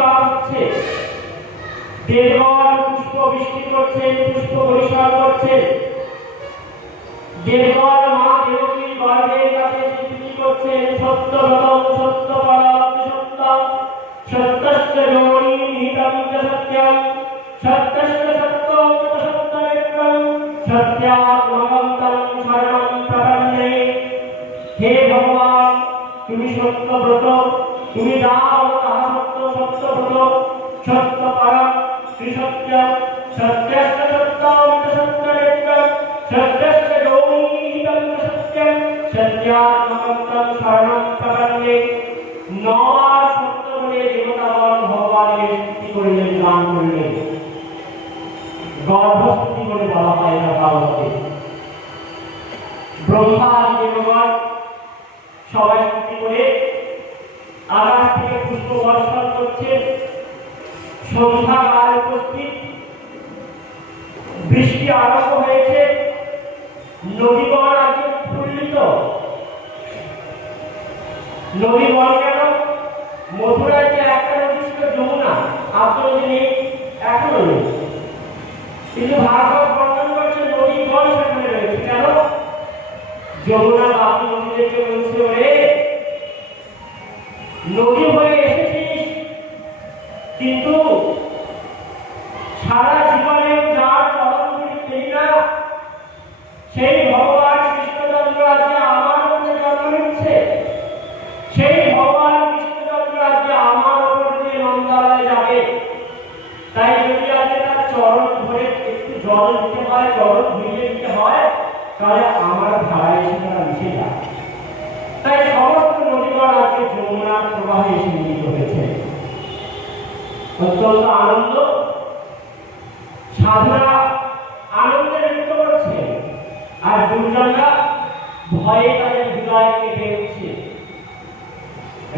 বৃষ্টিপাত দেবগণ পুষ্প বৃষ্টি করছে, পুষ্প পরিষ্কার করছে। দেবগণ মা দেবকীর গর্ভের কাছে স্বীকৃতি করছে। সত্য ব্রতম সত্য পরম সত্য সত্যস্য তুমি সত্য ব্রত তুমি যা বলো তাহা সত্য সত্য ব্রত সত্য পরম কিন্তু করছে নদীগণ সেখানে রয়েছে। কেন? যমুনা বাপি নদীদেরকে বলছে নদী হয়ে এসেছিস কিন্তু সারা জীবনে যার চরণ ধরি পেলি না সেই ভগবান কৃষ্ণচন্দ্র আজকে আমার মধ্যে জন্ম নিচ্ছে সেই ভগবান কৃষ্ণচন্দ্র আজকে আমার উপর দিয়ে নন্দালয়ে যাবে তাই যদি আজকে তার চরণ ধরে একটু জল দিতে হয় চরণ ধুইয়ে দিতে হয়, তাহলে আমার মিশে যায়। তাই সমস্ত নদীগণ আজকে যমুনার প্রবাহে এসে মিলিত হয়েছে। অত্যন্ত আনন্দ। করছে। আর দুর্জনরা ভয়ে তাদের হৃদয় কেঁপে উঠছে।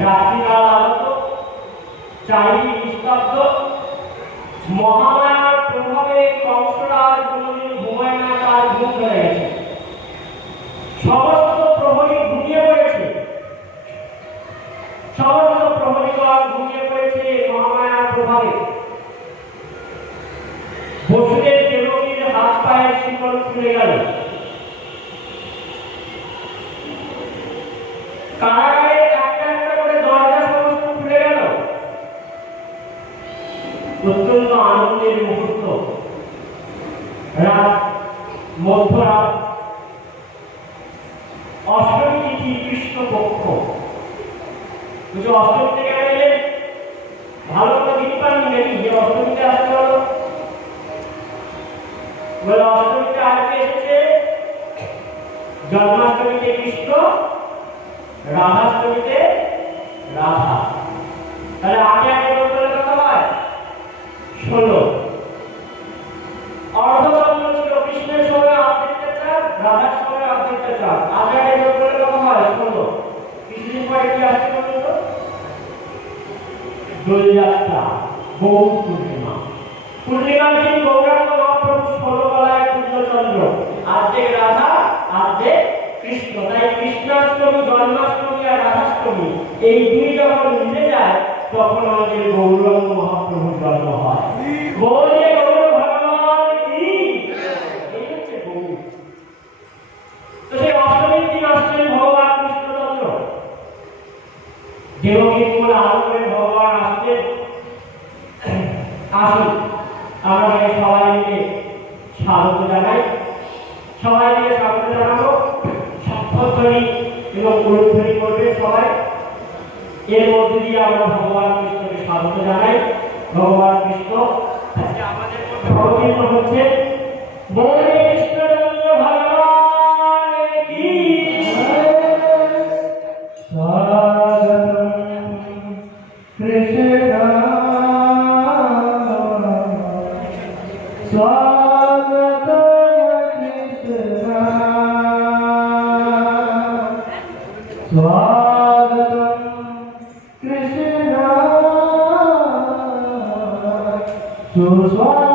রাত্রিকাল আলোক চারিদিক নিস্তব্ধ। সমস্ত প্রহরী ঘুমিয়ে পড়েছে। সমস্ত প্রহরীগণ ঘুমিয়ে পড়েছে, মহামায়ার প্রভাবে। বসুদেব দেবকীর হাত পায়ের শিকল খুলে গেল কারাগারে একটা একটা করে দরজা সমস্ত খুলে গেল অত্যন্ত আনন্দের মুহূর্ত রাত মধ্যরাত অষ্টমী তিথি কৃষ্ণপক্ষ বুঝে অষ্টমী থেকে গেলে ভালো করে দিন পাননি নাকি যে অষ্টমীতে আসতে হলো বলে অষ্টমীতে আজকে এসেছে জন্মাষ্টমীতে কৃষ্ণ রাধাষ্টমীতে রাধা তাহলে আগে আগে বলতে কত হয় ষোলো অর্ধচন্দ্র ছিল কৃষ্ণের সময় অর্ধেকটা চার রাধার সময় অর্ধেকটা চার আগে আগে যোগ করলে কত হয় ষোলো কিছুদিন পরে কি আসছে বলুন তো দোলযাত্রা গৌর পূর্ণিমা পূর্ণিমার দিন গৌরাঙ্গ মহাপ্রভু ষোলো পূর্ণচন্দ্র আর্ধেক রাধা আর্ধেক কৃষ্ণ। তাই কৃষ্ণাষ্টমী, জন্মাষ্টমী আর রাধাষ্টমী, এই দুই যখন মিলে যায়, তখন আমাদের গৌরাঙ্গ মহাপ্রভুর জন্ম হয়। গৌরে গৌর ভগবান কি? এই হচ্ছে গৌর তো সেই অষ্টমীর দিন আসছেন ভগবান কৃষ্ণচন্দ্র। দেবকীর কোলে আলোকে ভগবান আসছেন আসুন। আমরা সবাইকে সবাই স্বাগত জানাই। সবাইকে স্বাগত জানাব। সপ্তধ্বনি এবং গুরুধ্বনি করবে সবাই। এর মধ্যে দিয়ে আমরা ভগবান কৃষ্ণকে স্বাগত জানাই। ভগবান কৃষ্ণ আমাদের হচ্ছে বলে সুস্বাগতম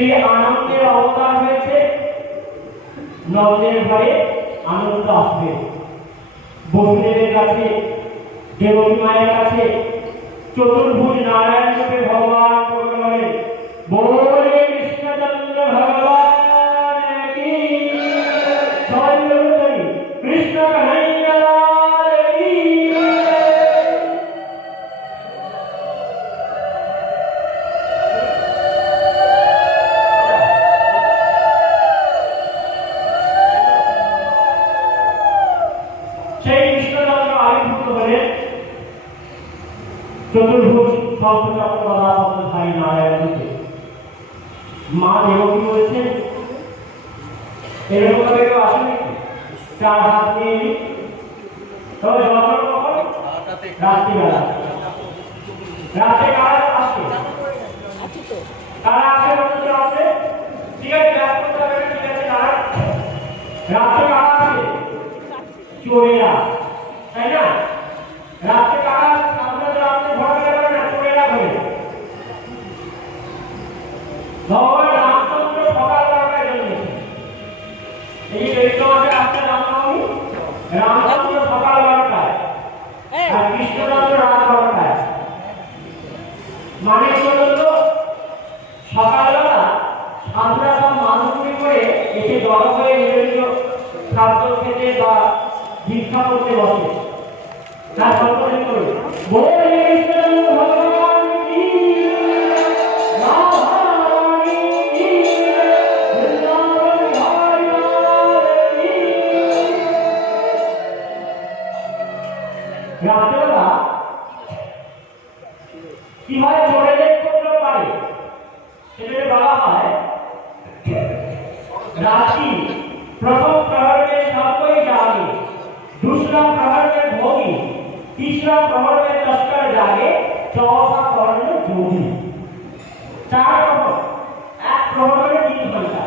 সেই আনন্দের অবতার হয়েছে, নবদের ঘরে আনন্দ আসবে। বসুদেবের কাছে দেবী মায়ের কাছে, চতুর্ভুজ নারায়ণ রূপে ভগবান প্রকট চতুর্ভুজ ভাই নারায়ণকে মা দেবকী বলছেন, এরকম ভাবে কেউ আসে নাকি? চার হাত নিয়ে তবে জন্ম কখন? রাত্রিবেলা। রাতে কারা আসে? কারা আসে বলতে আছে ঠিক আছে ঠিক আছে কারা রাতে কারা আসে? চোরেরা। তাই না? রাতে কারা আমরা তো রাতে ঘরে গেল না চোরেরা ঘরে ভগবান রামচন্দ্র সকাল বারোটায় জন্মেছে। এই চৈত্র মাসে আজকে রামনবমী রামচন্দ্র সকাল বারোটায় আর কৃষ্ণচন্দ্র রাত বারোটায়। মানে কি বলতো? সকালবেলা সাধুরা সব মানুষগুলি করে এসে জড়ো হয়ে নিজ খাদ্য খেতে বা ভিক্ষা করতে বসে। তার সম্পর্কে করবে বলে কৃষ্ণচন্দ্র ভগবান কি রাধারানী কি বৃন্দাবন বিহারী কি রাত্রেবেলা কিভাবে চোরেদের করতে পারে সেটাকে বলা হয় রাত্রি প্রথম प्रहर में सब कोई जागे दूसरा प्रहर में भोगी तीसरा प्रहर में तस्कर जागे चौथा प्रहर में जोगी চার প্রহর এক প্রহর মানে তিন ঘন্টা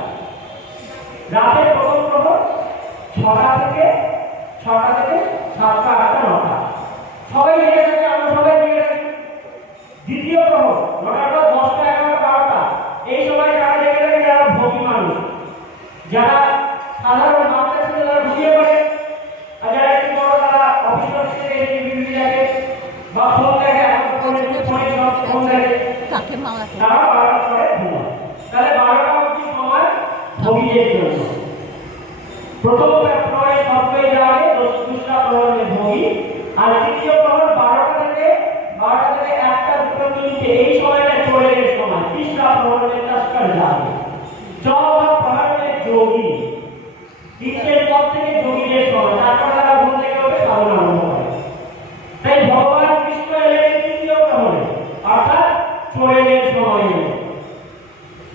রাতের প্রথম প্রহর ছটা থেকে ছটা থেকে সাতটা আটটা নটা সবাই জেগে থাকে আমরা সবাই জেগে থাকি দ্বিতীয় প্রহর নটাটা দশটা এগারোটা বারোটা এই সময় যারা জেগে থাকে যারা ভোগী মানুষ যারা সাধারণ বাচ্চা ছিল তারা ঘুমিয়ে পড়ে বা ফোন প্রহরে ভোগী আর বারোটা থেকে একটা দুটো এই সময়টা প্রহরে যোগী তিনটের পর থেকে যোগীদের সময় তারপর তারা ঘুম থেকে ওঠে সাধনা আরম্ভ করে তাই ভগবান কৃষ্ণ এলেন তৃতীয় প্রহরে অর্থাৎ চোরেদের সময় এলেন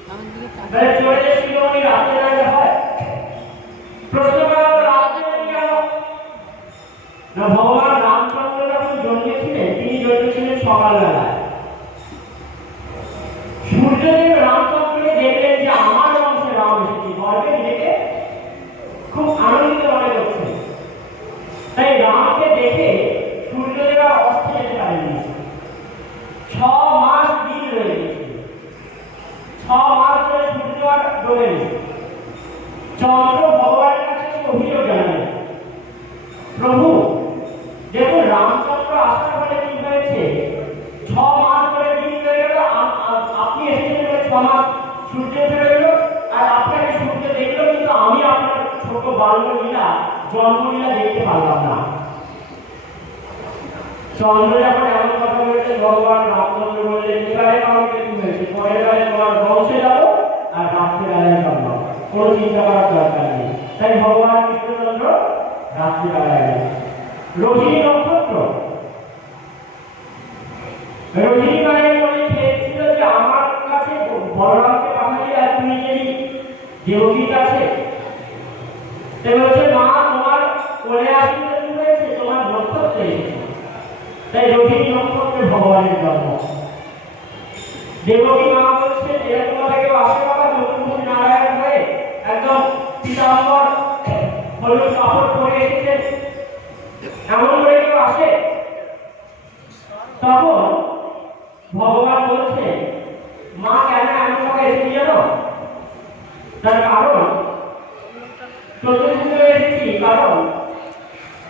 আমার দিকে তাকাও। তাহলে চোরেদের শিরোমণি রাতে রাতে হয় প্রশ্ন করা হলো, রাতে কেন না ভগবান রামচন্দ্র যখন জন্মেছিলেন তিনি জন্মেছিলেন সকালবেলায় সূর্যদেব রামচন্দ্রকে দেখলেন যে আমার বংশে রাম এসেছে গর্বে নিজেকে খুব আনন্দিত মনে করছে তাই রামকে দেখে সূর্যদেব আর অস্থির যেতে পারেননি ছ মাস দিন রয়ে গেছে ছ মাস ধরে সূর্য আর ডোলেনি চন্দ্র ভগবানের কাছে এসে অভিযোগ জানালেন প্রভু দেখুন রামচন্দ্র আসার ফলে কি হয়েছে ছ মাস ধরে দিন হয়ে গেল আ- আ- আপনি এসেছেন বলে ছ মাস সূর্য উঠে গেল আর আপনাকে সূর্য দেখল কিন্তু আমি ছোট জন্মলীলা দেখতে পারলাম না। চন্দ্র যখন এমন কথা বলেছে, ভগবান রামচন্দ্র বললেন, এবারে আমাকে কি হয়েছে পরের বারে তোমার বংশে যাব আর রাত্রিবেলায় যাব কোনো চিন্তা করার দরকার নেই। তাই ভগবান কৃষ্ণচন্দ্র রাত্রিবেলায় গেলেন। রোহিণী নক্ষত্র। রোহিণী মায়ের মনে চেয়েছিল যে আমার কাছে বলরামকে পাঠালি আর তুমি যদি দেবকীর কাছে বলছে মা তোমার কোলে আসতে কি হয়েছে তোমার নক্ষত্র এসেছে তাই রোহিণী নক্ষত্রে ভগবানের জন্ম। দেবকী মা বলছেন এরকম ভাবে কেউ আসে বাবা? চতুর্ভুজ নারায়ণ হয়ে একদম পিতাম্বর হলুদ কাপড় পরে এসেছেন। এমন করে কেউ আসে? তখন ভগবান বলছে মা কেন এমন ভাবে এসেছি জানো? তার কারণ চতুর্ভুজে এসেছি কারণ।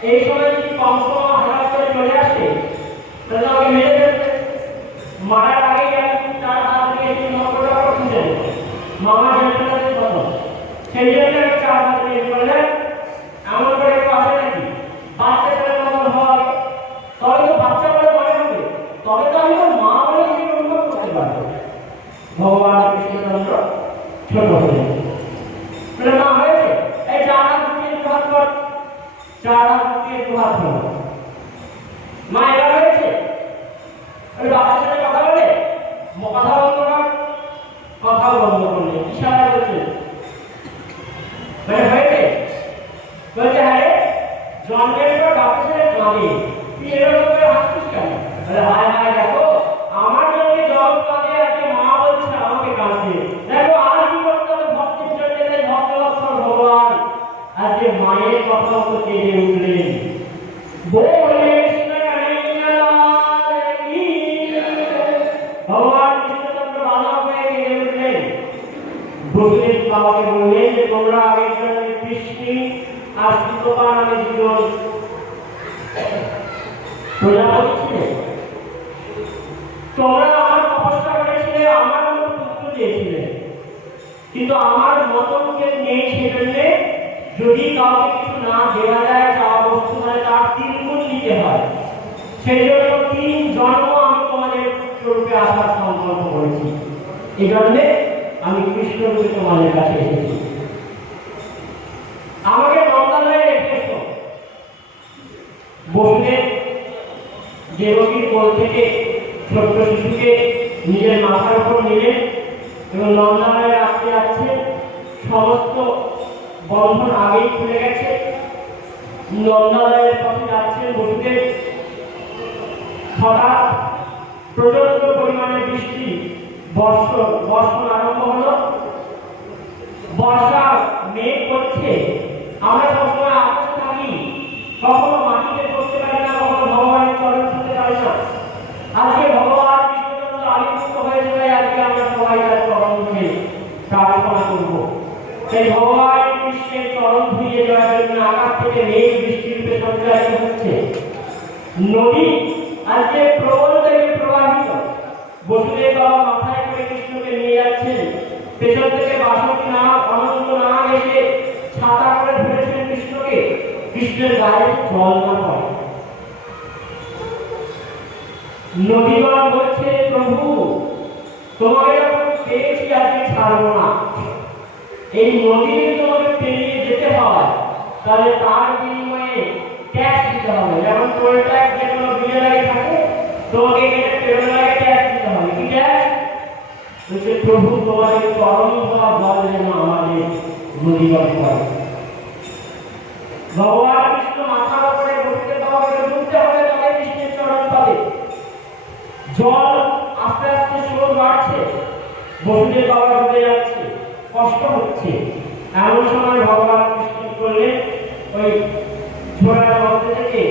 এই সময় যদি কংস হঠাৎ করে চলে আসে, তাহলে আমাকে মেরে তার হাত থেকে একটু খুঁজে দেবো মামা কত সেই জন্য আমি করে কেউ আসে নাকি বাচ্চা ছেলের মতন হওয়া আগে তবে তো বাচ্চা বলে মনে হবে তবে তো আমি ওর মা বলে নিজেকে অনুভব করতে পারব ভগবান কৃষ্ণচন্দ্র ছোট হয়ে বলে মা হয়েছে এই চার হাত দিয়ে একটু হাত কর চার হাত দিয়ে একটু হাত কর মা এবার হয়েছে ওই বাচ্চার সাথে কথা বলে ম- কথা বন্ধ কর কথা বন্ধ করলে ইশারা করছে মানে হয়েছে বলছে হ্যাঁ রে, জন্মের পর বাচ্চার সাথে কাঁদে তুই এরকম করে হাসছিস কেন বলে হায় হায় দেখো আমার জন্য জল কাঁদে আজকে মা বলছে আমাকে কাঁদতে দেখো আর কি করতে হবে ভক্তির জন্য তাই ভক্তলক্ষণ ভগবান আজকে মায়ের কথা মতো কেঁদে উঠলেন বলে কৃষ্ণ কানাইয়ালাল কি ভগবান কৃষ্ণচন্দ্র বাধা হয়ে কেঁদে উঠলেন বসলেন বাবাকে বললেন যে তোমরা আগের জন্য কৃষ্ণি আর সুতপা নামে দুজন প্রজাপতি ছিলে তোমরা আমার তপস্যা করেছিলে আমার মতো পুত্র দিয়েছিলে কিন্তু আমার মতন কেউ নেই সেজন্যে যদি কাউকে কিছু না দেওয়া যায় চাওয়া বস্তু মানে তার তিন গুণ নিতে হয় সেই জন্য তিন জন্ম আমি তোমাদের পুত্ররূপে আসার সংকল্প করেছি এই জন্যে আমি কৃষ্ণ রূপে তোমাদের কাছে এসেছি। আমাকে মন্ত্রালয়ে রেখেছ। বসুদেব দেবকীর কোল থেকে ছোট্ট শিশুকে নিজের মাথার উপর নিলেন এবং নন্দালয়ে রাখতে যাচ্ছে সমস্ত বন্ধন আগেই খুলে গেছে। নন্দালয়ের পথে যাচ্ছেন বসুদেব। হঠাৎ প্রচণ্ড পরিমাণে বৃষ্টি বর্ষ বর্ষণ আরম্ভ হলো। বর্ষা মেঘ করছে। আমরা সবসময় আকাশে থাকি কখনো মাটিতে পড়তে পারি না কখনো ভগবানের চরণ ছুঁতে পারি না আজকে ভগবান কৃষ্ণচন্দ্র আবির্ভূত হয়েছে তাই আজকে আমরা সবাই তার চরণ ধুয়ে প্রার্থনা করব সেই ভগবান কৃষ্ণের চরণ ধুয়ে দেওয়ার জন্য আকাশ থেকে মেঘ বৃষ্টি রূপে সঞ্চারিত হচ্ছে নদী আজকে প্রবল বেগে প্রবাহিত বসুদেব বাবা মাথায় করে কৃষ্ণকে নিয়ে যাচ্ছেন পেছন থেকে বাসন্তী না অনন্ত না এসে ছাতা করে ধরেছেন কৃষ্ণকে কৃষ্ণের গায়ে জল না পড়ে নদীগণ বলছে প্রভু তোমাকে যখন পেয়েছি আজকে ছাড়বো না এই নদী যদি তোমাকে পেরিয়ে যেতে হয় তাহলে তার বিনিময়ে ট্যাক্স দিতে হবে। যেমন টোল ট্যাক্স যে কোনো বিলের আগে থাকে, তোমাকে এখানে পেরোনোর আগে ট্যাক্স দিতে হবে। কি ট্যাক্স বলছে, প্রভু, তোমাদের চরণ বা বল যেন আমাদের নদীগণ করে। ভগবান কৃষ্ণ মাথার উপরে বসতে পাবে ঢুকতে হবে কৃষ্ণের চরণ পাবে। জল আস্তে আস্তে স্রোত বাড়ছে, বসুদেব বাবা ডুবে যাচ্ছে। কষ্ট হচ্ছে। এমন সময় ভগবান কৃষ্ণ করলেন ওই ঝোড়ার মধ্যে থেকে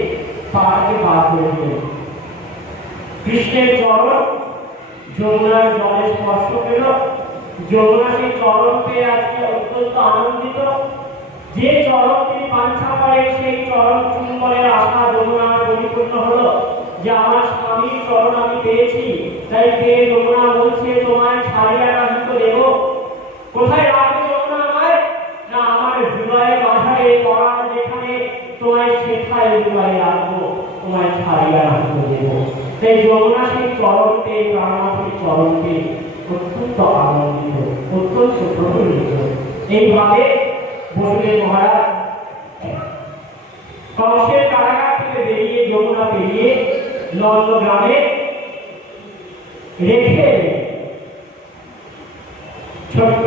পাটাকে বার করে দিলেন। কৃষ্ণের চরণ যমুনার জলে স্পর্শ পেল। যমুনা সেই চরণ পেয়ে আজকে অত্যন্ত আনন্দিত। যে চরণ তিনি বাঞ্ছা করেন সেই চরণ চুম্বনের আশা যমুনার পরিপূর্ণ হলো যে আমার স্বামীর চরণ আমি পেয়েছি। তাই পেয়ে যমুনা বলছে, তোমায় ছাড়িয়া রাখিত দেব। কোথায় রাখবে যমুনা আমায়? না, আমার হৃদয়ে বাঁধারে পরাণ যেখানে তোমায় শেখায় হৃদয়ে রাখব, তোমায় ছাড়িয়া রাখিত দেব। তাই যমুনা সেই চরণ পেয়ে প্রাণনাথের চরণ অত্যন্ত আনন্দিত, অত্যন্ত প্রফুল্লিত। এইভাবে বসুদেব মহারাজ কংসের কারাগার থেকে বেরিয়ে, যমুনা পেরিয়ে নন্দ গ্রামে রেখে ছোট্ট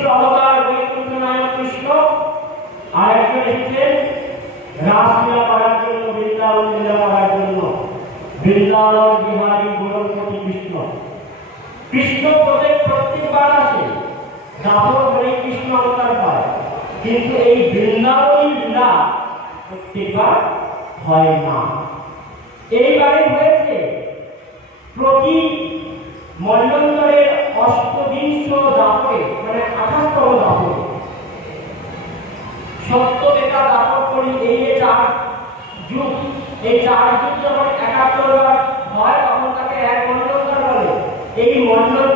বিষ্ণুর অবতার বৈকুণ্ঠ নায়ক কৃষ্ণ আর রাসলীলা করার জন্য, বৃন্দাবন লীলা করার জন্য। বৃন্দাবন, বিহারী কৃষ্ণ। কৃষ্ণ প্রত্যেক প্রত্যেকবার কৃষ্ণ অবতার পায়। কিন্তু এই বৃন্দাবনী লীলা প্রত্যেকবার হয় না। এইবারে হয়েছে প্রতি মন্ডলের অষ্টবিংশ দাপে মানে আঠাশতম দাপে সত্য এটা দাপন করি, এই চার যুগ, এই চার যুগ যখন একাত্তর হয়, তখন তাকে এক মন্ডলকার বলে এই মন্ডল